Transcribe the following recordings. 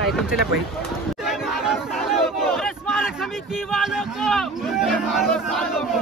त्यांचं ऐकून चला भाई। स्मारक समिति वालों को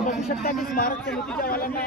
बघू शकता की स्मारक समितीच्या वाल्यांना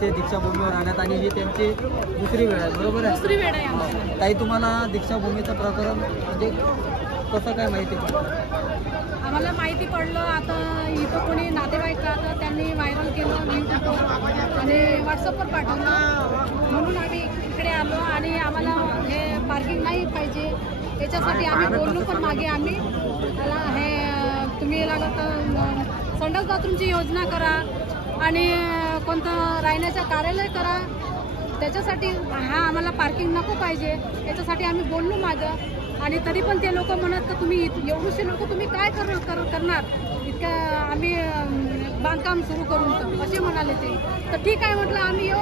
दीक्षाभूमीवर आणण्यात आणि ही त्यांची दुसरी वेळ आहे, बरोबर आहे? दुसरी वेळ आहे। काही तुम्हाला दीक्षाभूमीचं प्रकरण म्हणजे कसं काय माहिती पडलं? आम्हाला माहिती पडलं, आता इथं कोणी नातेवाईक राहतं त्यांनी व्हायरल केलं लिंक आणि व्हॉट्सअपवर पाठवलं, म्हणून आम्ही इकडे आलो आणि आम्हाला हे पार्किंग नाही पाहिजे याच्यासाठी आम्ही बोललो, पण मागे आम्ही त्याला हे तुम्ही लागत तर संडास बाथरूमची योजना करा आणि कोणतं राहण्याचं कार्यालय करा, त्याच्यासाठी हा आम्हाला पार्किंग नको पाहिजे याच्यासाठी आम्ही बोललो माझं, आणि तरी पण ते लोक म्हणत का तुम्ही एवढेसे लोक तुम्ही काय करणार इतकं आम्ही बांधकाम सुरू करून असे म्हणाले ते। तर ठीक आहे म्हटलं आम्ही येऊ,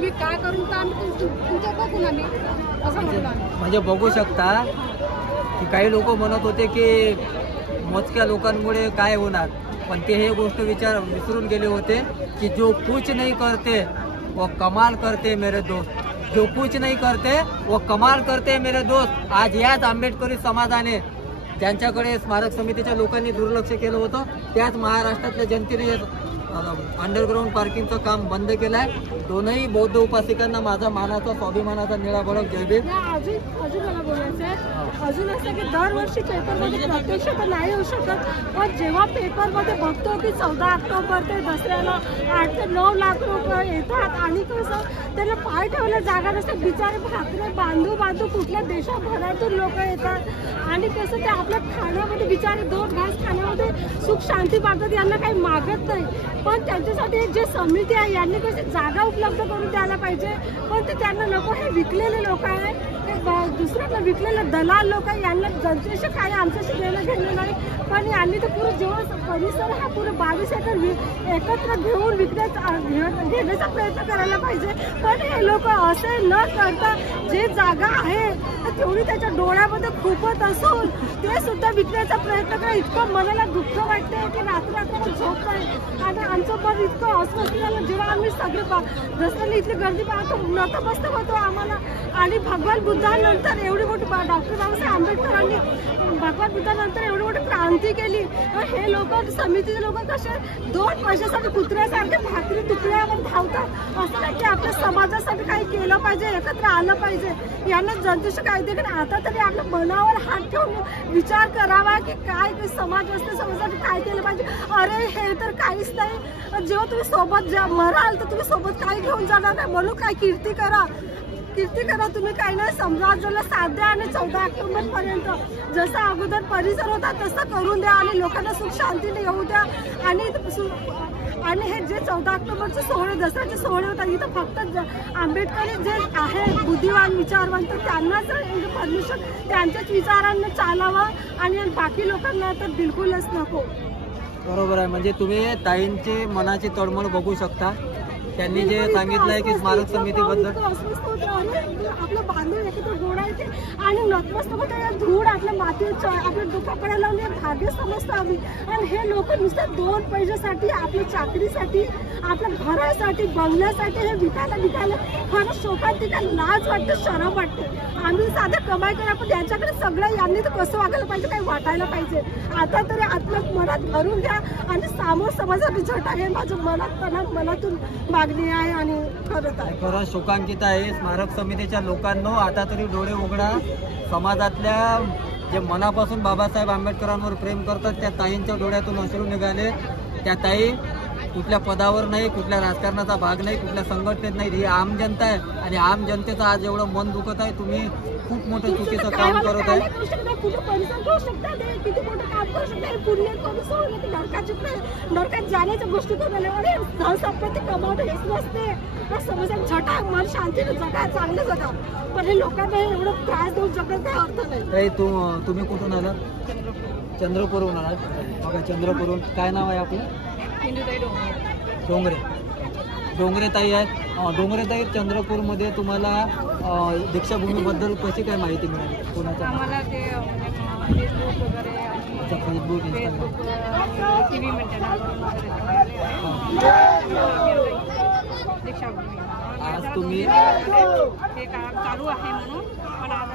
मी काय करून तर आम्ही तुमच्या बघून आम्ही असं म्हटलं आम्ही। म्हणजे बघू शकता की काही लोक म्हणत होते की मोजक्या लोकांमुळे काय होणार, पण ते हे गोष्ट विसरून गेले होते की जो कुछ नहीं करते वो कमाल करते मेरे दोस्त, जो कुछ नहीं करते वो कमाल करते मेरे दोस्त। आज याच आंबेडकरी समाजाने ज्यांच्याकडे स्मारक समितीच्या लोकांनी दुर्लक्ष केलं होतं त्याच महाराष्ट्रातल्या जनतेने अंडरग्राउंड पार्किंगचं काम बंद केलं आहे। दोनही बौद्ध उपासिकांना माझा मानाचा स्वाभिमानाचा निळाभडक जय भीम। अजून मला बोलायचं आहे, अजून असं की दरवर्षी पेपरमध्ये प्रत्यक्ष तर नाही होऊ शकत, पण जेव्हा पेपरमध्ये बघतो की 14 ऑक्टोबर ते दसऱ्याला 8 ते 9 लाख रुपये येतात आणि कसं त्याला पाय ठेवल्या जागा नसतात, बिचारे भाकरे बांधू कुठल्या देशाभरातून लोक येतात आणि कसं ते आपल्या खाण्यामध्ये बिचारे 2 घास खाण्यामध्ये सुख शांती पाहतात, यांना काही मागत नाही, पण त्यांच्यासाठी जे समिती आहे यांनी कशी जागा उपलब्ध करून द्यायला पाहिजे, पण ते त्यांना नको, हे विकलेले लोक आहे, दुसऱ्यांना विकलेले दलाल लोक आहे, यांना जनतेशी काय आमच्याशी देणं घेणं नाही, पण यांनी तर पुरं जेव्हा परिसर हा पुरं 22 एकर एकत्र घेऊन घेण्याचा प्रयत्न करायला पाहिजे, पण हे लोक असे न करता जे जागा आहे तेवढी त्याच्या डोळ्यामध्ये खूपच असून ते सुद्धा विकण्याचा प्रयत्न करा, इतकं मनाला दुःख वाटते की रात्र झोप नाही आणि आमचं पण इतकं अस्वस्थ झालं जेव्हा आम्ही सगळे दसऱ्याला इथली गर्दी पाहतो, नतमस्तक होतो आम्हाला, आणि भगवान बुद्धानंतर एवढी मोठी डॉक्टर बाबासाहेब आंबेडकरांनी भगवान बुद्धानंतर एवढी मोठी क्रांती केली, हे लोक समितीचे लोक कसे 2 पैशासाठी कुत्र्यासारखे भाकरी तुकड्यावर धावतात. असं नाही की आपल्या समाजासाठी काही केलं पाहिजे, एकत्र आलं पाहिजे. यांना जंतुशी कायद्याकडे आता तरी आपल्या मनावर हात ठेवून विचार करावा की काय समाज असते, समाजासाठी काय केलं पाहिजे. अरे हे तर काहीच नाही. जेव्हा तुम्ही सोबत मराल तर तुम्ही सोबत काही घेऊन जाणार नाही. म्हणून काय कीर्ती करा तुम्ही. काही नाही, समाजाला साथ द्या आणि 14 ऑक्टोबर पर्यंत जसा अगोदर परिसर होता तसं करून द्या आणि लोकांना सुख शांतीने येऊ द्या. आणि हे जे 14 ऑक्टोबरचे सोहळे, दसऱ्याचे सोहळे होतात, इथं फक्त आंबेडकर जे आहे बुद्धिवान विचारवंत त्यांनाच परमिशन, त्यांच्याच विचारांना चालावं आणि बाकी लोकांना तर बिलकुलच नको. बरोबर आहे. म्हणजे तुम्ही ताईंचे मनाची तळमळ बघू शकता. त्यांनी जे सांगितलंय की स्मारक समितीबद्दल आपलं बांधून एकत्र गोडायचे आणि नतमस्तक धूळ आपल्या मातीच्या आपल्या कपड्याला लावून भाग्य समजतो आम्ही. आणि हे लोक नुसतं 2 पैशासाठी, आपल्या चाकरीसाठी, आपल्या घरासाठी, बंगल्यासाठी हे विकायला खरं शोकांती काय लाज वाटते, शरम वाटते. आम्ही साधं कमाई करा, पण यांच्याकडे सगळं यांनी तर कसं वागायला पाहिजे, काही वाटायला पाहिजे. आता तरी आपल्या मनात भरून घ्या आणि सामोर समाजासाठी झटा हे माझ्या मनातून मागणी आहे. आणि खरं शोकांकित आहे. स्मारक समितीच्या लोकांनो आता तरी डोळे उघडा. समाजातल्या जे मनापासून बाबासाहेब आंबेडकरांवर प्रेम करतात त्या ताईंच्या डोळ्यातून अश्रू निघाले. त्या ताई कुठल्या पदावर नाही, कुठल्या राजकारणाचा भाग नाही, कुठल्या संघटनेत नाही. ही आम जनता आहे आणि आम जनतेचं आज एवढं मन दुखत आहे. तुम्ही खूप मोठं चुकीचं काम करत आहे. किती मोठं काम करू शकता. पुण्य करू सोडलं की नरकात जाण्याच्या गोष्टी करून संपत्ती कमावणं हेच नसते. समाजात झटा मन शांतीने जगा, चांगलं जगा. पण हे लोकांना एवढं त्रास देऊन जगत काही अर्थ नाही. तुम्ही कुठून आलात? चंद्रपूरहून आलात. बघा चंद्रपूरहून. काय नाव आहे आपलं? डोंगरे ताई आहेत. डोंगरे ताई, चंद्रपूरमध्ये तुम्हाला दीक्षाभूमीबद्दल कशी काय माहिती मिळाली? कोणाच्या? आम्हाला ते फेसबुक वगैरे, फेसबुक, TV दीक्षाभूमी. आज तुम्ही हे काम चालू आहे म्हणून पण आज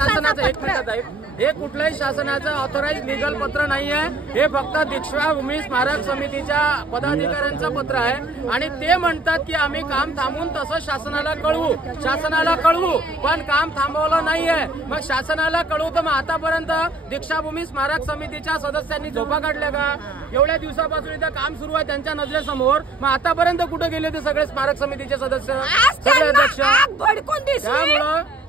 शासनाचं एक मिनिट आहे, हे कुठल्याही शासनाचं ऑथराइज लिगल पत्र नाही आहे. हे फक्त दीक्षाभूमी स्मारक समितीच्या पदाधिकाऱ्यांचं पत्र आहे आणि ते म्हणतात की आम्ही काम थांबवून तसं शासनाला कळवू पण काम थांबवलं नाहीये. मग शासनाला कळवू तर मग आतापर्यंत दीक्षाभूमी स्मारक समितीच्या सदस्यांनी झोपा काढल्या का? एवढ्या दिवसापासून इथं काम सुरू आहे त्यांच्या नजरेसमोर. मग आतापर्यंत कुठे गेले ते सगळे स्मारक समितीचे सदस्य, सगळे अध्यक्ष?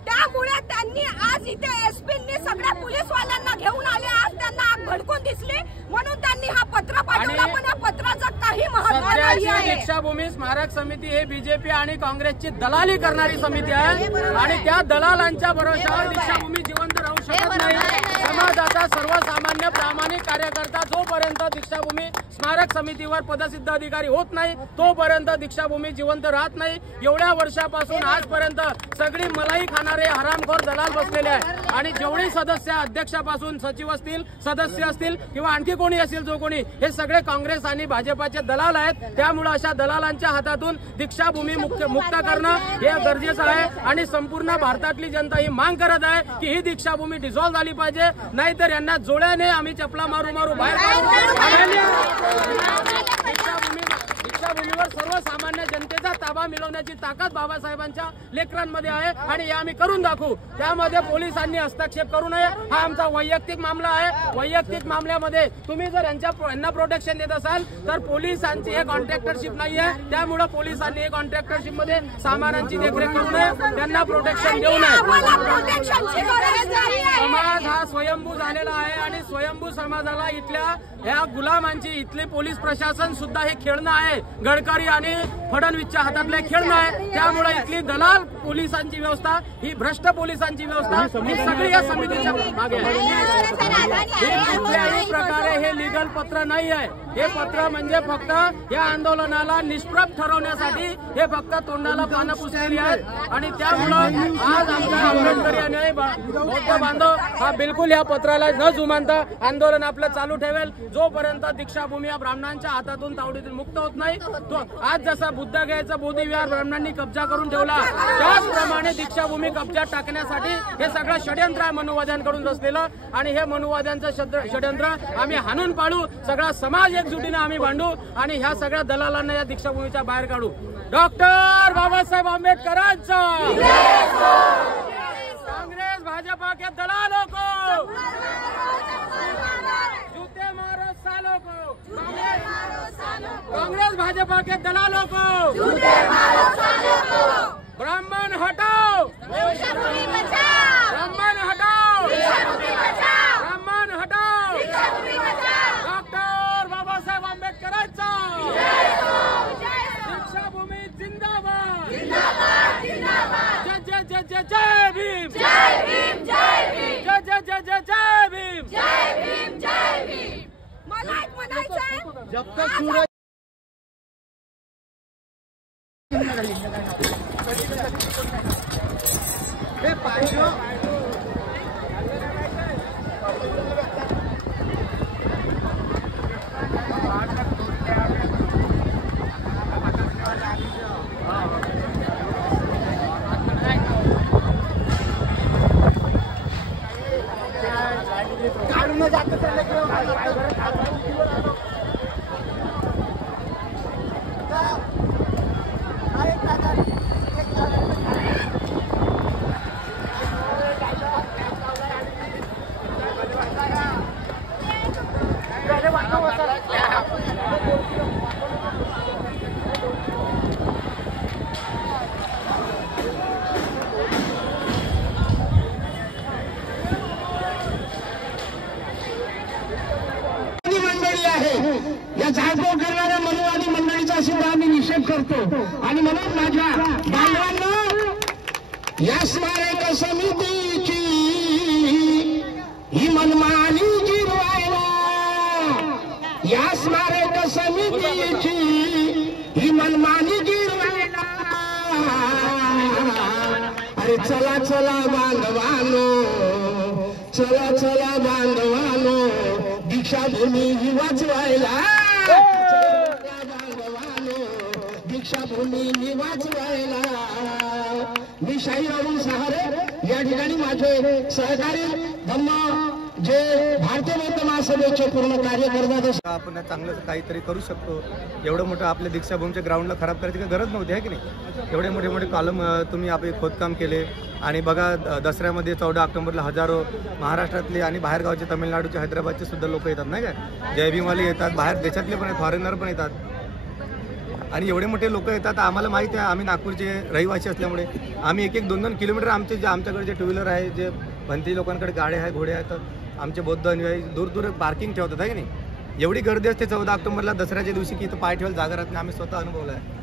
त्यामुळे त्यांनी आज इथे एसपींनी सगळ्या पोलीसवाल्यांना घेऊन आले. आज त्यांना आग भडकून दिसली म्हणून त्यांनी हा पत्र पाठवला. पण या पत्राचं काही महत्त्व नाही. दीक्षाभूमी स्मारक समिती हे बीजेपी आणि काँग्रेसची दलाली करणारी समिती आहे आणि त्या दलालांच्या भरोशावर दीक्षाभूमी जिवंत राहू शकत नाही. समाजाचा सर्वसामान्य प्रामाणिक कार्यकर्ता जोपर्यंत दीक्षाभूमी स्मारक समितीवर पदसिद्ध अधिकारी होत नाही तोपर्यंत दीक्षाभूमी जिवंत राहत नाही. एवढ्या वर्षापासून आजपर्यंत सगळी मलाई खाणारे हरामखोर दलाल बसलेले आहेत आणि जेवढे सदस्य अध्यक्षापासून सचिव असतील, सदस्य असतील किंवा आणखी कोणी असेल जो कोणी, हे सगळे काँग्रेस आणि भाजपाचे दलाल आहेत. त्यामुळे अशा दलालांच्या हातातून दीक्षाभूमी मुक्त करणं हे गरजेचं आहे आणि संपूर्ण भारतातली जनता ही मांग करत आहे की ही दीक्षाभूमी डिझॉल्व्ह झाली पाहिजे. नाहीतर यांना जोड्याने आम्ही चपला मारू बाहेर दीक्षाभूमीवर सर्वसामान्य जनतेचा ताबा मिळवण्याची ताकद बाबासाहेबांच्या लेकरांमध्ये आहे आणि हे आम्ही करून दाखवू. त्यामध्ये पोलिसांनी हस्तक्षेप करू नये. हा आमचा वैयक्तिक मामला आहे. वैयक्तिक मामल्यामध्ये तुम्ही जर यांना प्रोटेक्शन देत असाल तर पोलिसांची हे कॉन्ट्रॅक्टरशिप नाही आहे. त्यामुळे पोलिसांनी हे कॉन्ट्रॅक्टरशिप मध्ये सामानांची देखरेख करू नये, त्यांना प्रोटेक्शन देऊ नये. समाज हा स्वयंभू झालेला आहे आणि स्वयंभू समाजाला इथल्या या गुलामांची इथले पोलीस प्रशासन सुद्धा हे खेळणं आहे. गडकरी आणि फडणवीसच्या हातातले खेळणं आहे. त्यामुळे इथली दलाल पोलिसांची व्यवस्था, ही भ्रष्ट पोलिसांची व्यवस्था ही सगळी या समितीच्या मागे आहे. कुठल्याही प्रकारे हे लिगल पत्र नाही आहे. हे पत्र म्हणजे फक्त या आंदोलनाला निष्प्रभ ठरवण्यासाठी हे फक्त तोंडाला पानं पुसलेली आहेत आणि त्यामुळं आज आमच्या आंबेडकरी आणि बौद्ध बांधव हा बिलकुल या पत्राला न जुमानता आंदोलन आपलं चालू ठेवेल जोपर्यंत दीक्षाभूमी या ब्राह्मणांच्या हातातून तावडीतून मुक्त होत नाही. तो आज जसा बुद्धगयाचा बोधिविहार ब्राह्मणांनी कब्जा करून ठेवला त्याचप्रमाणे दीक्षाभूमी कब्जा टाकण्यासाठी हे सगळं षड्यंत्र आहे मनुवाद्यांकडून रचलेलं आणि हे मनुवाद्यांचं षड्यंत्र आम्ही हाणून पाडू. सगळा समाज एकजुटीने आम्ही भांडू आणि ह्या सगळ्या दलालांना या दीक्षाभूमीच्या बाहेर काढू. डॉक्टर बाबासाहेब आंबेडकरांचा कांग्रेस भाजपा के दलालों को जूते मारो सालों को, कांग्रेस भाजपा के दलालों को ब्राह्मण हटाओ, ब्राह्मण हटाओ, ब्राह्मण हटाओ. डॉक्टर बाबासाहेब आंबेडकरांचा दीक्षाभूमी जिंदाबाद. जय जय जय जय भीम, जय भीम, जय भीम, जय जय जय जय जय भीम, जय भीम, जय भीम. मला एक म्हणायचंय, जब तक सूरज जाळपोळ करणाऱ्या मनुवादी मंडळीचा सुद्धा आम्ही निषेध करतो आणि म्हणून माझ्या बांधवांना या स्मारक समितीची ही मनमानी जिरवायला, या स्मारक समितीची ही मनमानी जिरवायला. अरे चला चला बांधवानो, चला चला बांधवानो, दीक्षाभूमी ही वाचवायला. दीक्षाभूमी वाचवायला. मी शाहीराव सहारे या या ठिकाणी माझे सहकारी धम्म जे भारतीय बौद्ध महासभेचे पूर्ण कार्य करतात. आपण चांगलं काहीतरी करू शकतो. एवढं मोठं आपल्या दीक्षाभूमीच्या ग्राउंडला खराब करायची काही गरज नव्हती आहे की नाही. एवढे मोठे मोठे कॉलम तुम्ही आपले खोदकाम केले आणि बघा दसऱ्यामध्ये 14 ऑक्टोबरला हजारो महाराष्ट्रातले आणि बाहेरगावचे तमिळनाडूचे हैदराबादचे सुद्धा लोक येतात नाही काय. जयभीमवाले येतात, बाहेर देशातले पण आहेत, फॉरेनर पण येतात आणि एवढे मोठे लोक येतात. आम्हाला माहिती आहे, आम्ही नागपूरचे रहिवासी असल्यामुळे आम्ही 1-1, 2-2 किलोमीटर आमच्याकडे जे टू व्हीलर आहे, जे भंती लोकांकडे गाड्या आहे, घोडे आहेत, तर आमचे बौद्ध अनुयायी दूर दूर पार्किंग ठेवतात आहे की नाही. एवढी गर्दी असते 14 ऑक्टोबरला दसऱ्याच्या दिवशी की इथं पाय ठेवायला जागा राहत नाही. आम्ही स्वतः अनुभवलं आहे.